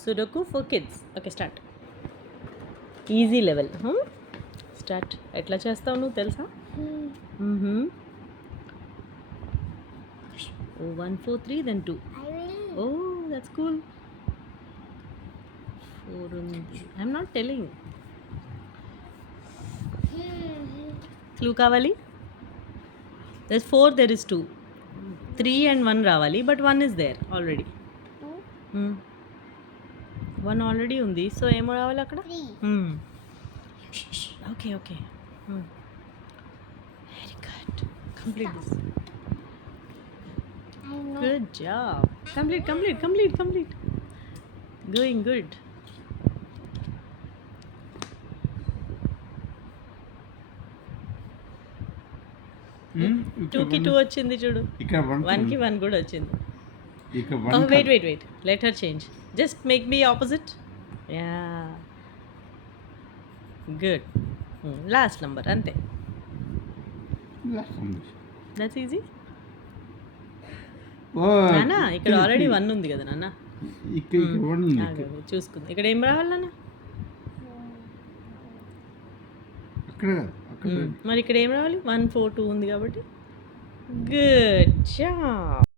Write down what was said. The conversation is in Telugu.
Sudoku for kids okay start easy level start ఎట్లా చేస్తావు నువ్వు తెలుసా? One four three then two. Oh that's cool four ఉంది ఐఎమ్ నాట్ టెలింగ్ క్లూ కావాలి? Thus four there is two three and one రావాలి but one is there already one already ఉంది. సో ఏమో రావాలి అక్కడ. Okay okay very good complete this. Good job complete complete complete complete going good టూకి టూ వచ్చింది చూడు. వన్కి వన్ కూడా వచ్చింది. Oh, one wait, wait, wait. Let her change. Just make me opposite. Yeah. Good. Hmm, Last number, ante. That's easy. ఓ నాన్న ఇక్కడ ఆల్రెడీ వన్ ఉంది కదా నాన్న ఆగు, చూసుకుంది ఇక్కడ ఏం రావాలి నాన్న Hmm, మరి ఇక్కడ ఏం రావాలి వన్ ఫోర్ టూ ఉంది కాబట్టి గుడ్ జాబ్